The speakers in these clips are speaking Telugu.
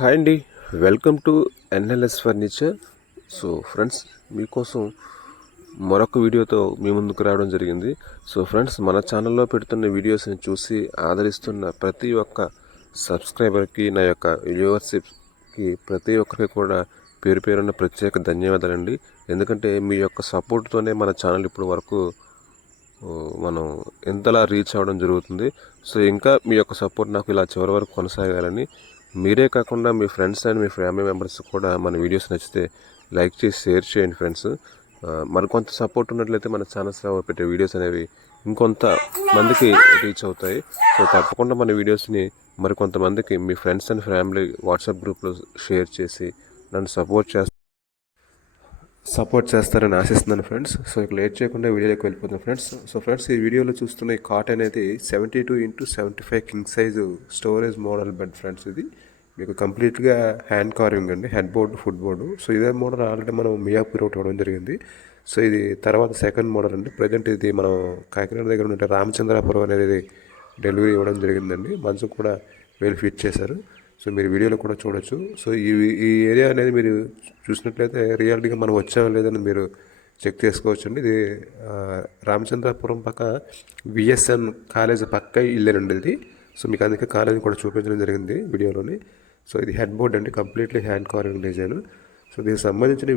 హాయ్ అండి, welcome to NLS furniture. So friends, మీకోసం మరొక వీడియోతో మీ ముందుకు రావడం జరిగింది. సో ఫ్రెండ్స్, మన ఛానల్లో పెడుతున్న వీడియోస్ని చూసి ఆదరిస్తున్న ప్రతి ఒక్క సబ్స్క్రైబర్కి, నా యొక్క వ్యూవర్షిప్కి ప్రతి ఒక్కరికి కూడా పేరు పేరున్న ప్రత్యేక ధన్యవాదాలండి. ఎందుకంటే మీ యొక్క సపోర్ట్తోనే మన ఛానల్ ఇప్పుడు వరకు మనం ఎంతలా రీచ్ అవ్వడం జరుగుతుంది. సో ఇంకా మీ యొక్క సపోర్ట్ నాకు ఇలా చివరి వరకు కొనసాగాలని, మీరే కాకుండా మీ ఫ్రెండ్స్ అండ్ మీ ఫ్యామిలీ మెంబర్స్ కూడా మన వీడియోస్ నచ్చితే లైక్ చేసి షేర్ చేయండి ఫ్రెండ్స్. మరికొంత సపోర్ట్ ఉన్నట్లయితే మన ఛానల్స్లో పెట్టే వీడియోస్ అనేవి ఇంకొంత మందికి రీచ్ అవుతాయి. సో తప్పకుండా మన వీడియోస్ని మరికొంతమందికి మీ ఫ్రెండ్స్ అండ్ ఫ్యామిలీ వాట్సాప్ గ్రూప్లో షేర్ చేసి నన్ను సపోర్ట్ చేస్తారని ఆశిస్తున్నాను ఫ్రెండ్స్. సో ఇక లేట్ చేయకుండా వీడియోలోకి వెళ్ళిపోతాం ఫ్రెండ్స్. సో ఫ్రెండ్స్, ఈ వీడియోలో చూస్తున్న ఈ కాట్ అనేది 72x75 king size storage model bed friends. ఇది మీకు కంప్లీట్గా హ్యాండ్ కార్వింగ్ అండి, head board, foot board. So ఇదే మోడల్ ఆల్రెడీ మనం మియాపూర్ ఒకటి ఇవ్వడం జరిగింది. సో ఇది తర్వాత సెకండ్ మోడల్ అండి. ప్రజెంట్ ఇది మనం కాకినాడ దగ్గర ఉంటే రామచంద్రాపురం అనేది డెలివరీ ఇవ్వడం జరిగిందండి. మంచం కూడా వీళ్ళు ఫిట్ చేశారు. సో మీరు వీడియోలో కూడా చూడొచ్చు. సో ఈ ఏరియా అనేది మీరు చూసినట్లయితే రియాలిటీగా మనం వచ్చామో లేదని మీరు చెక్ చేసుకోవచ్చు అండి. ఇది రామచంద్రాపురం పక్క విఎస్ఎన్ కాలేజ్ పక్క ఇల్లేనండి ఇది. సో మీకు అందుకే కాలేజ్ కూడా చూపించడం జరిగింది వీడియోలోని. సో ఇది హెడ్ బోర్డ్ అండి, completely hand carving design. So దీనికి సంబంధించిన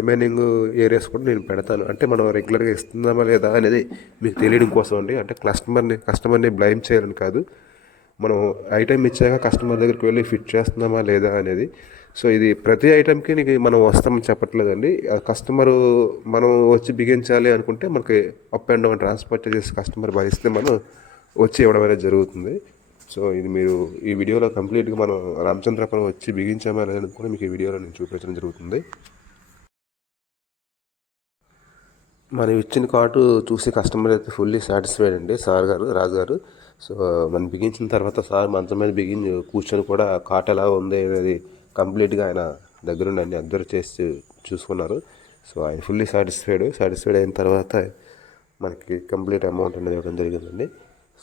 రిమైనింగ్ ఏరియాస్ కూడా నేను పెడతాను. అంటే మనం రెగ్యులర్గా ఇస్తున్నామా లేదా అనేది మీకు తెలియడం కోసం అండి. అంటే కస్టమర్ని బ్లైమ్ చేయాలని కాదు, మనం ఐటెం ఇచ్చాక కస్టమర్ దగ్గరికి వెళ్ళి ఫిట్ చేస్తున్నామా లేదా అనేది. సో ఇది ప్రతి ఐటెంకి నీకు మనం వస్తామని చెప్పట్లేదండి. కస్టమరు మనం వచ్చి బిగించాలి అనుకుంటే మనకి అప్ అండ్ డౌన్ ట్రాన్స్పోర్ట్ చేసి కస్టమర్ భరిస్తే మనం వచ్చి ఇవ్వడం అనేది జరుగుతుంది. సో ఇది మీరు ఈ వీడియోలో కంప్లీట్గా మనం రామచంద్రపురం వచ్చి బిగించామా లేదని కూడా మీకు ఈ వీడియోలో నేను చూపించడం జరుగుతుంది. మనం ఇచ్చిన కార్డు చూసి కస్టమర్ అయితే ఫుల్లీ సాటిస్ఫైడ్ అండి, సార్ గారు, రాజు గారు. సో మనం బిగించిన తర్వాత సార్ మంచం మీద కూర్చొని కూడా కాట్ ఎలా ఉంది అనేది కంప్లీట్గా ఆయన దగ్గరుండి అన్ని అబ్జర్వ్ చేసి చూసుకున్నారు. సో ఆయన ఫుల్లీ సాటిస్ఫైడ్ అయిన తర్వాత మనకి కంప్లీట్ అమౌంట్ అనేది ఇవ్వడం జరిగిందండి.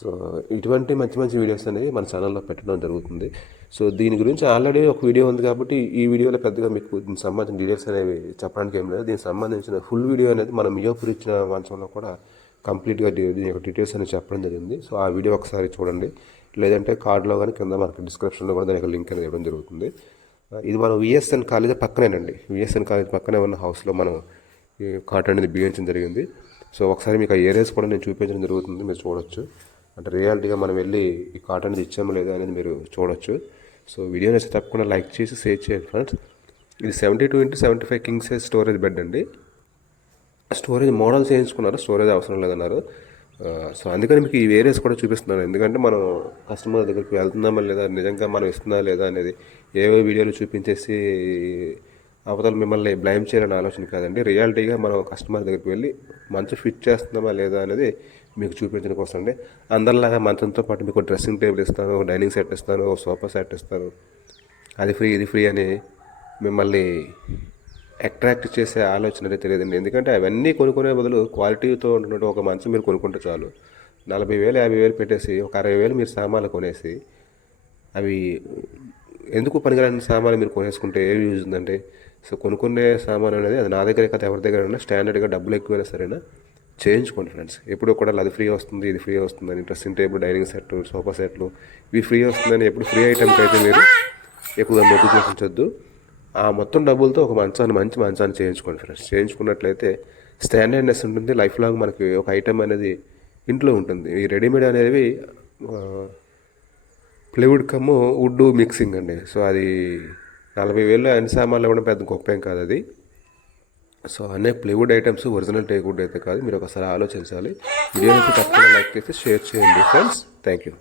సో ఇటువంటి మంచి మంచి వీడియోస్ అనేవి మన ఛానల్లో పెట్టడం జరుగుతుంది. సో దీని గురించి ఆల్రెడీ ఒక వీడియో ఉంది కాబట్టి ఈ వీడియోలో పెద్దగా మీకు దీనికి సంబంధించిన డీటెయిల్స్ అనేవి చెప్పడానికి ఏం లేదు. దీనికి సంబంధించిన ఫుల్ వీడియో అనేది మనం మియాపూర్ ఇచ్చిన మంచంలో కూడా కంప్లీట్గా దీని యొక్క డీటెయిల్స్ అనేది చెప్పడం జరిగింది. సో ఆ వీడియో ఒకసారి చూడండి, లేదంటే కార్డులో కానీ కింద మనకి డిస్క్రిప్షన్లో కూడా దాని యొక్క లింక్ అనేది ఇవ్వడం జరుగుతుంది. ఇది మనం విఎస్ఎన్ కాలేజ్ పక్కనేనండి, విఎస్ఎన్ కాలేజ్ పక్కనే ఉన్న హౌస్లో మనం ఈ కార్డ్ అనేది బిగించడం జరిగింది. సో ఒకసారి మీకు ఆ ఏరియాస్ కూడా నేను చూపించడం జరుగుతుంది, మీరు చూడొచ్చు. అంటే రియాలిటీగా మనం వెళ్ళి ఈ కార్డ్ అనేది ఇచ్చామో లేదా అనేది మీరు చూడొచ్చు. సో వీడియో నచ్చితే తప్పకుండా లైక్ చేసి షేర్ చేయండి ఫ్రెండ్స్. ఇది 72x75 king size storage bed అండి. స్టోరేజ్ మోడల్ చేయించుకున్నారు, స్టోరేజ్ అవసరం లేదన్నారు. సో అందుకని మీకు ఈ ఏరియాస్ కూడా చూపిస్తున్నాను. ఎందుకంటే మనం కస్టమర్ దగ్గరికి వెళ్తున్నామా లేదా, నిజంగా మనం ఇస్తున్నా లేదా అనేది ఏవో వీడియోలు చూపించేసి అవతల మిమ్మల్ని బ్లైమ్ చేయాలని ఆలోచన కాదండి. రియాలిటీగా మనం కస్టమర్ దగ్గరికి వెళ్ళి మంచి ఫిట్ చేస్తున్నామా లేదా అనేది మీకు చూపించడం కోసం అండి. అందరిలాగా మంచంతో పాటు మీకు డ్రెస్సింగ్ టేబుల్ ఇస్తాను, డైనింగ్ సెట్ ఇస్తాను, సోఫా సెట్ ఇస్తాను, అది ఫ్రీ ఇది ఫ్రీ అని మిమ్మల్ని అట్రాక్ట్ చేసే ఆలోచన అనేది తెలియదండి. ఎందుకంటే అవన్నీ కొనుక్కునే బదులు క్వాలిటీతో ఉంటున్నట్టు ఒక మంచం మీరు కొనుక్కుంటే చాలు. 40,000 50,000 పెట్టేసి ఒక 60,000 మీరు సామాన్లు కొనేసి అవి ఎందుకు పనికిరాని సామాన్లు మీరు కొనేసుకుంటే ఏమి యూజ్ ఉందంటే. సో కొనుక్కునే సామాన్ అనేది అది నా దగ్గరే కదా, ఎవరి దగ్గర అయినా స్టాండర్డ్గా డబ్బులు ఎక్కువైనా సరేనా చేయించుకోండి ఫ్రెండ్స్. ఎప్పుడు కూడా అది ఫ్రీ వస్తుంది ఇది ఫ్రీ వస్తుందని, dressing table, dining set, sofa సెట్లు ఇవి ఫ్రీ వస్తుందని ఎప్పుడు ఫ్రీ ఐటమ్కి అయితే మీరు ఎక్కువగా మొగ్గు చూపించొద్దు. ఆ మొత్తం డబ్బులతో ఒక మంచి మంచాన్ని చేయించుకోండి ఫ్రెండ్స్. చేయించుకున్నట్లయితే స్టాండర్డ్నెస్ ఉంటుంది, లైఫ్ లాంగ్ మనకి ఒక ఐటమ్ అనేది ఇంట్లో ఉంటుంది. ఈ రెడీమేడ్ అనేవి ప్లైవుడ్ కమ్ము వుడ్ మిక్సింగ్ అండి. సో అది 40,000 అన్ని సామాన్లు కూడా పెద్ద గొప్ప ఏం కాదు అది. సో అనే ప్లైవుడ్ ఐటమ్స్ ఒరిజినల్ టేక్వుడ్ అయితే కాదు, మీరు ఒకసారి ఆలోచించాలి. వీడియోని తప్పకుండా లైక్ చేసి షేర్ చేయండి ఫ్రెండ్స్. Thank you.